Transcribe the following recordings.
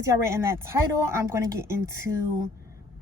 as y'all read in that title, I'm going to get into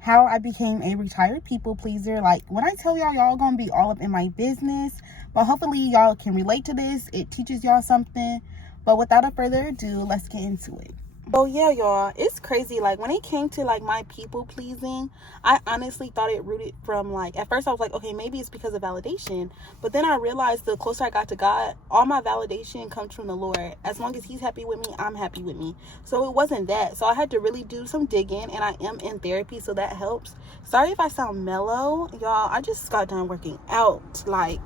how I became a retired people pleaser. Like, when I tell y'all going to be all up in my business, but hopefully y'all can relate to this. It teaches y'all something. But without a further ado, let's get into it. Oh yeah, y'all, it's crazy. Like, when it came to like my people pleasing, I honestly thought it rooted from, like, at first I was like, okay, maybe it's because of validation, but then I realized the closer I got to God, all my validation comes from the Lord. As long as he's happy with me, I'm happy with me. So it wasn't that. So I had to really do some digging, and I am in therapy, so that helps. Sorry if I sound mellow, y'all. I just got done working out. Like,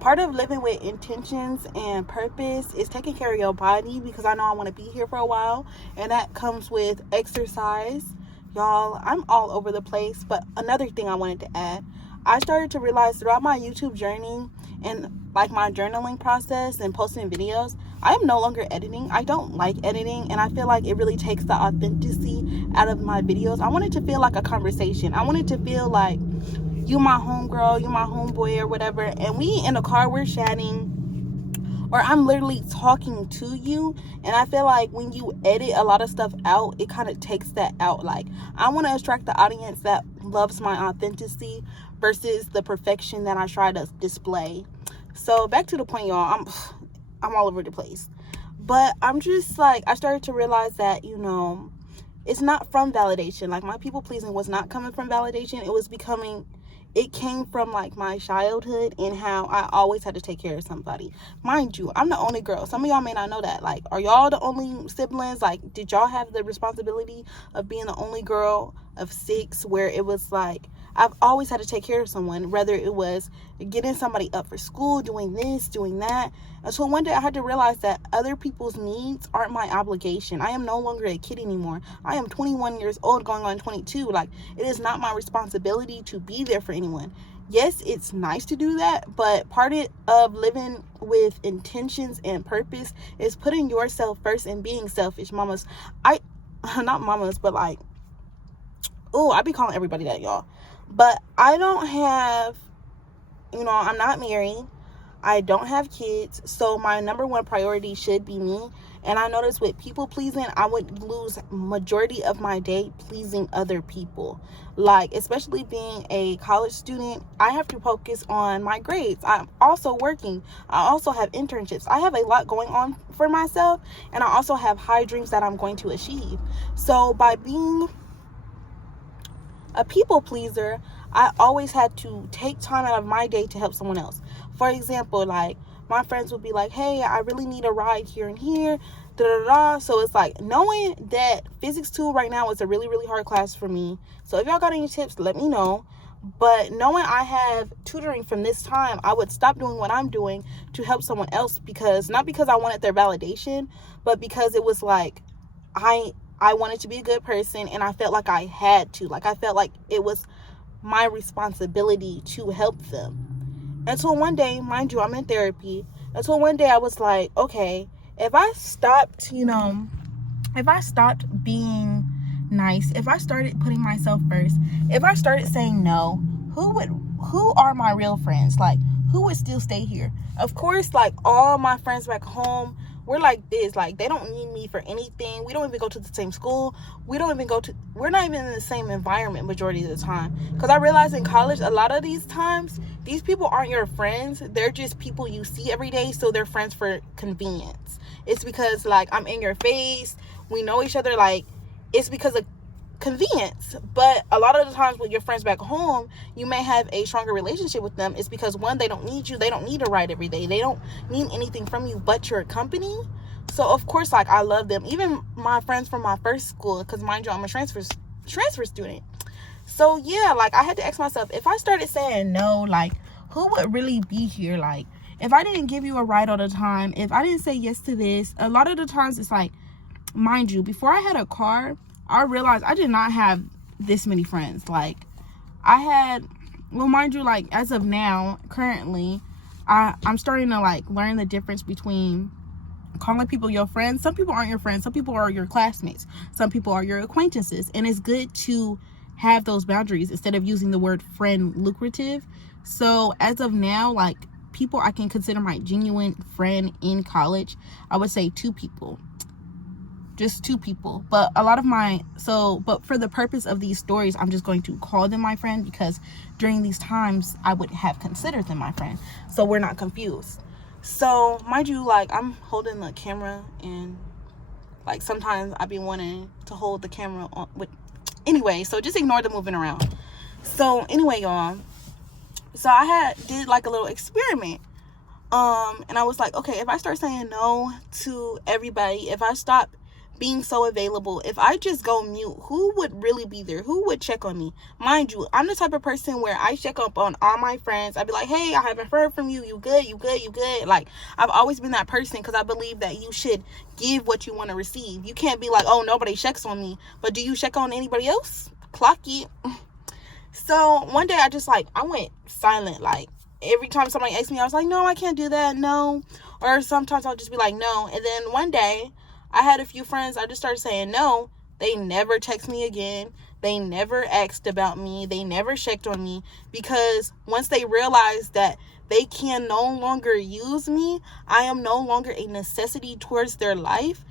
part of living with intentions and purpose is taking care of your body, because I know I want to be here for a while, and that comes with exercise. Y'all, I'm all over the place. But another thing I wanted to add, I started to realize throughout my YouTube journey and like my journaling process and posting videos, I am no longer editing. I don't like editing, and I feel like it really takes the authenticity out of my videos. I want it to feel like a conversation. I want it to feel like you my homegirl, you my homeboy, or whatever, and we in the car, we're chatting, or I'm literally talking to you. And I feel like when you edit a lot of stuff out, it kind of takes that out. Like, I want to attract the audience that loves my authenticity versus the perfection that I try to display. So back to the point, y'all. I'm all over the place, but I'm just like, I started to realize that, it's not from validation. Like, my people pleasing was not coming from validation. It came from like my childhood and how I always had to take care of somebody. Mind you, I'm the only girl. Some of y'all may not know that. Like, are y'all the only siblings? Like, did y'all have the responsibility of being the only girl of 6, where it was like, I've always had to take care of someone, whether it was getting somebody up for school, doing this, doing that. And so one day I had to realize that other people's needs aren't my obligation. I am no longer a kid anymore. I am 21 years old, going on 22. Like, it is not my responsibility to be there for anyone. Yes, it's nice to do that, but part of living with intentions and purpose is putting yourself first and being selfish. Not mamas, but like, I be calling everybody that, y'all. But I don't have, I'm not married. I don't have kids. So my number one priority should be me. And I noticed with people pleasing, I would lose majority of my day pleasing other people. Like, especially being a college student, I have to focus on my grades. I'm also working. I also have internships. I have a lot going on for myself. And I also have high dreams that I'm going to achieve. So by being a people pleaser, I always had to take time out of my day to help someone else. For example, like, my friends would be like, hey, I really need a ride here and here, da da da. So it's like, knowing that Physics 2 right now is a really, really hard class for me. So if y'all got any tips, let me know. But knowing I have tutoring from this time, I would stop doing what I'm doing to help someone else, not because I wanted their validation, but because it was like, I wanted to be a good person, and I felt like I had to. Like, I felt like it was my responsibility to help them. Until one day, mind you, I'm in therapy. Until one day I was like, okay, if I stopped being nice, if I started putting myself first, if I started saying no, who are my real friends? Like, who would still stay here? Of course, like, all my friends back home, we're like this. Like, they don't need me for anything. We don't even go to the same school. We're not even in the same environment majority of the time. Because I realized in college, a lot of these times, these people aren't your friends. They're just people you see every day, so they're friends for convenience. It's because, like, I'm in your face. We know each other. Like, it's because of convenience. But a lot of the times with your friends back home, you may have a stronger relationship with them. It's because, one, they don't need you. They don't need a ride every day. They don't need anything from you but your company. So of course, like, I love them. Even my friends from my first school, because mind you, I'm a transfer student. So yeah, like, I had to ask myself, if I started saying no, like, who would really be here? Like, if I didn't give you a ride all the time, if I didn't say yes to this, a lot of the times it's like, mind you, before I had a car, I realized I did not have this many friends. Like, mind you, like, as of now, currently, I'm starting to, like, learn the difference between calling people your friends. Some people aren't your friends. Some people are your classmates. Some people are your acquaintances. And it's good to have those boundaries instead of using the word friend lucrative. So as of now, like, people I can consider my genuine friend in college, I would say 2 people. just 2 people. But a lot of but for the purpose of these stories, I'm just going to call them my friend, because during these times I would have considered them my friend, so we're not confused. So mind you, like, I'm holding the camera, and like sometimes I be wanting to hold the camera on with, anyway, so just ignore the moving around. So anyway, y'all, so I did like a little experiment, and I was like, okay, if I start saying no to everybody, if I stop being so available, if I just go mute, who would really be there? Who would check on me? Mind you, I'm the type of person where I check up on all my friends. I'd be like, hey, I haven't heard from you. You good? You good? You good? Like, I've always been that person, because I believe that you should give what you want to receive. You can't be like, oh, nobody checks on me, but do you check on anybody else? Clock it. So one day I went silent. Like, every time somebody asked me, I was like, no, I can't do that. No. Or sometimes I'll just be like, no. And then one day I had a few friends, I just started saying no. They never text me again. They never asked about me. They never checked on me, because once they realized that they can no longer use me, I am no longer a necessity towards their life,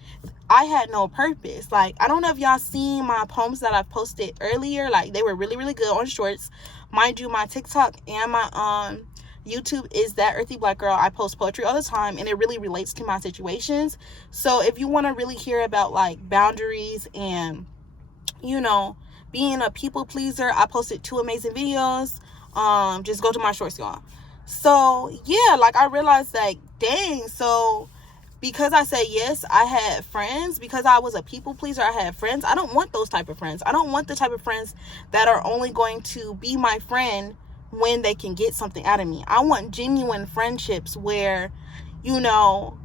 I had no purpose. Like, I don't know if y'all seen my poems that I posted earlier. Like, they were really, really good on shorts. Mind you, my TikTok and my YouTube is That Earthy Black Girl. I post poetry all the time, and it really relates to my situations. So if you want to really hear about like boundaries and, you know, being a people pleaser, I posted 2 amazing videos. Just go to my shorts, y'all. So yeah, like, I realized, like, dang, so because I said yes, I had friends. Because I was a people pleaser, I had friends. I don't want those type of friends. I don't want the type of friends that are only going to be my friend when they can get something out of me. I want genuine friendships where, you know,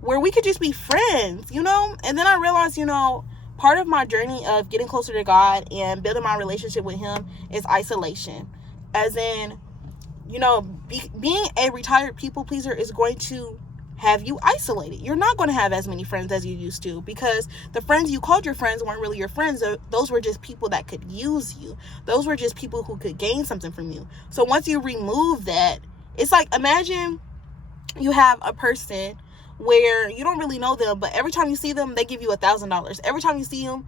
where we could just be friends, you know? And then I realized, you know, part of my journey of getting closer to God and building my relationship with Him is isolation. As in, you know, being a retired people pleaser is going to have you isolated. You're not going to have as many friends as you used to, because the friends you called your friends weren't really your friends. Those were just people that could use you. Those were just people who could gain something from you. So once you remove that, it's like, imagine you have a person where you don't really know them, but every time you see them, they give you $1,000. Every time you see them,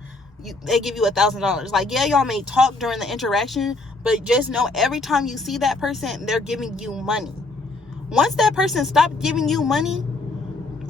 they give you $1,000. Like, yeah, y'all may talk during the interaction, but just know every time you see that person, they're giving you money. Once that person stops giving you money,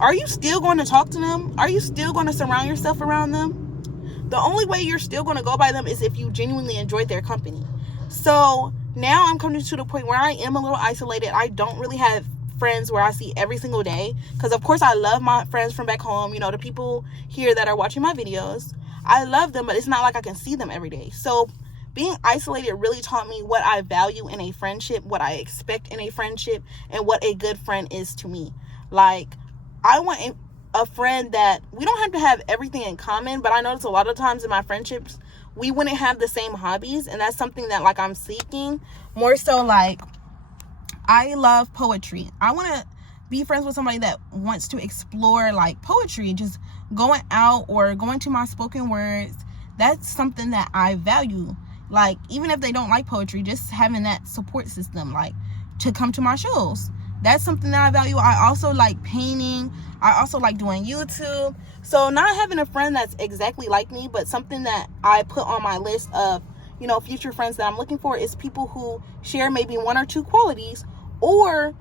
are you still going to talk to them? Are you still going to surround yourself around them? The only way you're still going to go by them is if you genuinely enjoy their company. So now I'm coming to the point where I am a little isolated. I don't really have friends where I see every single day, because of course I love my friends from back home, you know, the people here that are watching my videos. I love them, but it's not like I can see them every day. So being isolated really taught me what I value in a friendship, what I expect in a friendship, and what a good friend is to me. Like, I want a friend that we don't have to have everything in common, but I notice a lot of times in my friendships, we wouldn't have the same hobbies, and that's something that, like, I'm seeking. More so, like, I love poetry. I want to be friends with somebody that wants to explore, like, poetry, just going out or going to my spoken words. That's something that I value. Like, even if they don't like poetry, just having that support system, like, to come to my shows. That's something that I value. I also like painting. I also like doing YouTube. So not having a friend that's exactly like me, but something that I put on my list of, you know, future friends that I'm looking for is people who share maybe 1 or 2 qualities, or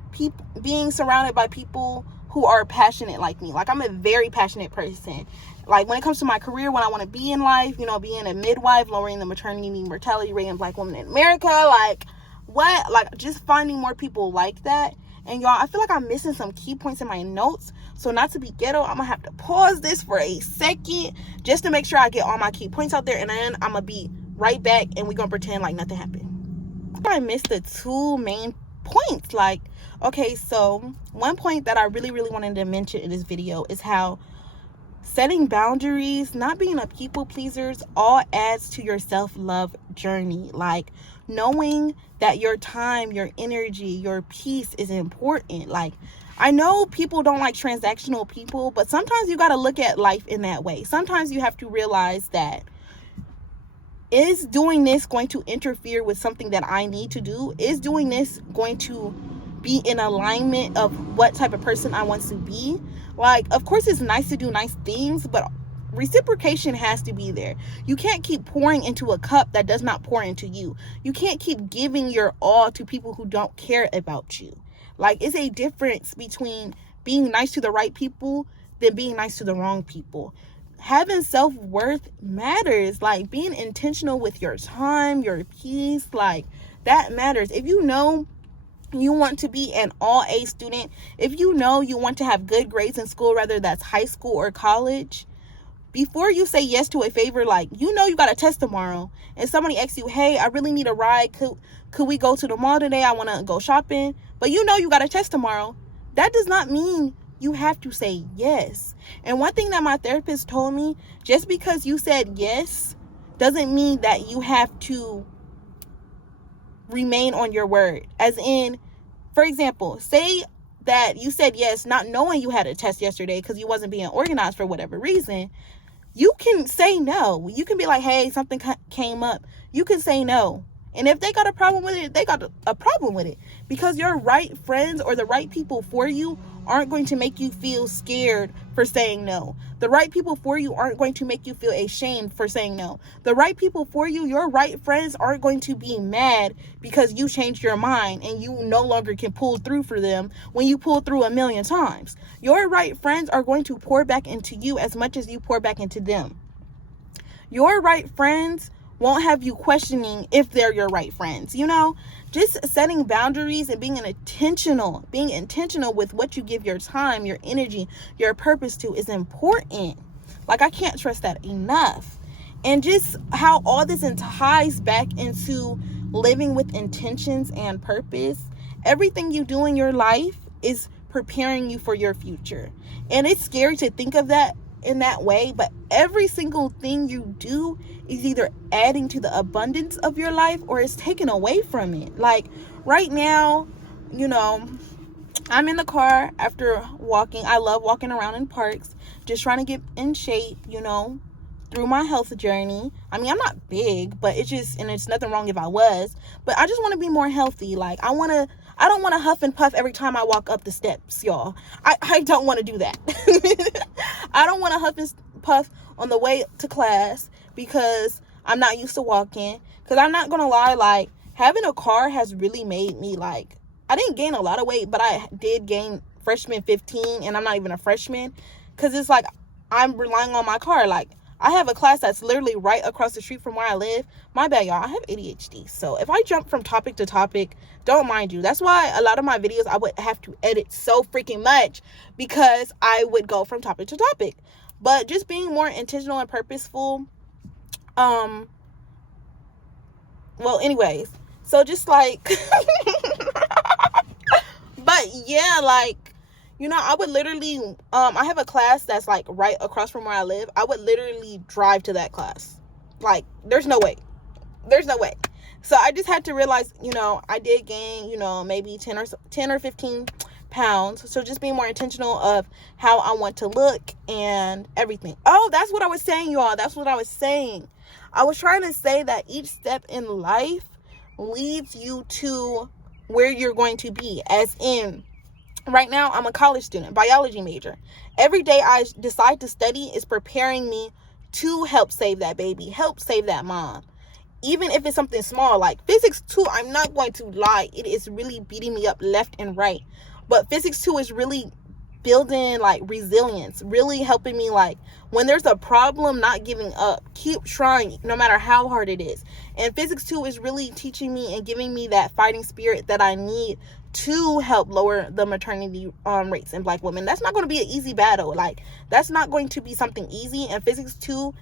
being surrounded by people who are passionate like me. Like, I'm a very passionate person. Like, when it comes to my career, when I want to be in life, you know, being a midwife, lowering the maternity mortality rate in Black women in America, like, what? Like, just finding more people like that. And y'all, I feel like I'm missing some key points in my notes. So not to be ghetto, I'm going to have to pause this for a second just to make sure I get all my key points out there. And then I'm going to be right back and we're going to pretend like nothing happened. I missed the 2 main points. Like, okay, so one point that I really wanted to mention in this video is how setting boundaries, not being a people pleasers, all adds to your self-love journey. Like, knowing that your time, your energy, your peace is important. Like, I know people don't like transactional people, but sometimes you got to look at life in that way. Sometimes you have to realize that, is doing this going to interfere with something that I need to do? Is doing this going to be in alignment of what type of person I want to be? Like, of course it's nice to do nice things, but reciprocation has to be there. You can't keep pouring into a cup that does not pour into you. You can't keep giving your all to people who don't care about you. Like, it's a difference between being nice to the right people than being nice to the wrong people. Having self-worth matters. Like, being intentional with your time, your peace, like, that matters. If you know you want to be an all-A student, if you know you want to have good grades in school, whether that's high school or college, before you say yes to a favor, like, you know you got a test tomorrow, and somebody asks you, hey, I really need a ride, could we go to the mall today, I want to go shopping, but you know you got a test tomorrow, that does not mean you have to say yes. And one thing that my therapist told me, just because you said yes doesn't mean that you have to remain on your word. As in, for example, say that you said yes not knowing you had a test yesterday because you wasn't being organized for whatever reason. You can say no. You can be like, hey, something came up. You can say no. And if they got a problem with it, they got a problem with it. Because your right friends or the right people for you aren't going to make you feel scared for saying no. The right people for you aren't going to make you feel ashamed for saying no. The right people for you, your right friends, aren't going to be mad because you changed your mind and you no longer can pull through for them when you pull through a million times. Your right friends are going to pour back into you as much as you pour back into them. Your right friends won't have you questioning if they're your right friends. You know, just setting boundaries and being intentional with what you give your time, your energy, your purpose to is important. Like, I can't stress that enough. And just how all this ties back into living with intentions and purpose. Everything you do in your life is preparing you for your future. And it's scary to think of that in that way, but every single thing you do is either adding to the abundance of your life or it's taken away from it. Like, right now, you know, I'm in the car after walking. I love walking around in parks, just trying to get in shape, you know, through my health journey. I mean, I'm not big, but it's just, and it's nothing wrong if I was, but I just want to be more healthy. Like, I don't want to huff and puff every time I walk up the steps, y'all. I don't want to do that. I don't want to huff and puff on the way to class because I'm not used to walking. Because I'm not going to lie, like, having a car has really made me, like, I didn't gain a lot of weight, but I did gain freshman 15, and I'm not even a freshman. Because it's like, I'm relying on my car. Like, I have a class that's literally right across the street from where I live. My bad, y'all. I have ADHD. So if I jump from topic to topic, don't mind you. That's why a lot of my videos I would have to edit so freaking much because I would go from topic to topic. But just being more intentional and purposeful. Well, anyways. So just like, but yeah, like, you know, I would literally, I have a class that's like right across from where I live. I would literally drive to that class. Like, there's no way. So I just had to realize, you know, I did gain, you know, maybe 10 or 15 pounds. So just being more intentional of how I want to look and everything. Oh, that's what I was saying, y'all. That's what I was saying. I was trying to say that each step in life leads you to where you're going to be. As in, right now, I'm a college student, biology major. Every day I decide to study is preparing me to help save that baby, help save that mom. Even if it's something small, like physics 2, I'm not going to lie, it is really beating me up left and right. But physics 2 is really building like resilience, really helping me, like, when there's a problem, not giving up, keep trying no matter how hard it is. And physics 2 is really teaching me and giving me that fighting spirit that I need to help lower the maternity rates in Black women. That's not going to be an easy battle. Like, that's not going to be something easy. And physics 2,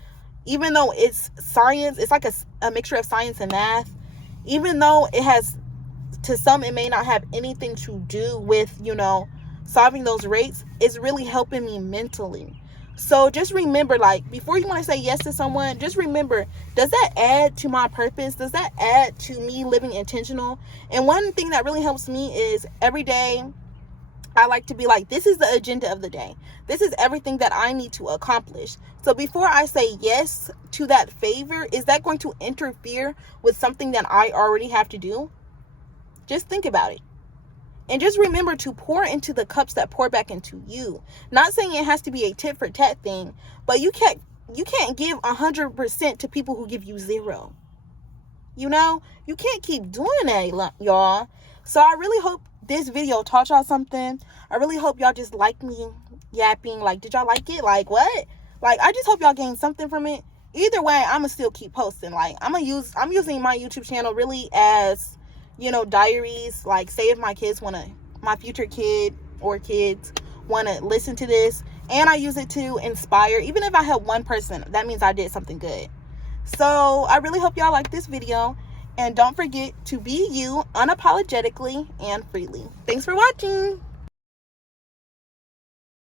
even though it's science, it's like a mixture of science and math. Even though it has, to some, it may not have anything to do with, you know, solving those rates, it's really helping me mentally. So just remember, like, before you want to say yes to someone, just remember, does that add to my purpose? Does that add to me living intentional? And one thing that really helps me is every day I like to be like, this is the agenda of the day. This is everything that I need to accomplish. So before I say yes to that favor, is that going to interfere with something that I already have to do? Just think about it. And just remember to pour into the cups that pour back into you. Not saying it has to be a tit for tat thing, but you you can't give 100% to people who give you 0. You know, you can't keep doing that, y'all. So I really hope this video taught y'all something. I really hope y'all just like me yapping. Like, did y'all like it? Like, what? Like, I just hope y'all gained something from it. Either way, I'ma still keep posting. Like, I'm using my YouTube channel really as, you know, diaries. Like, say if my future kid or kids wanna listen to this, and I use it to inspire. Even if I help one person, that means I did something good. So I really hope y'all like this video, and don't forget to be you unapologetically and freely. Thanks for watching.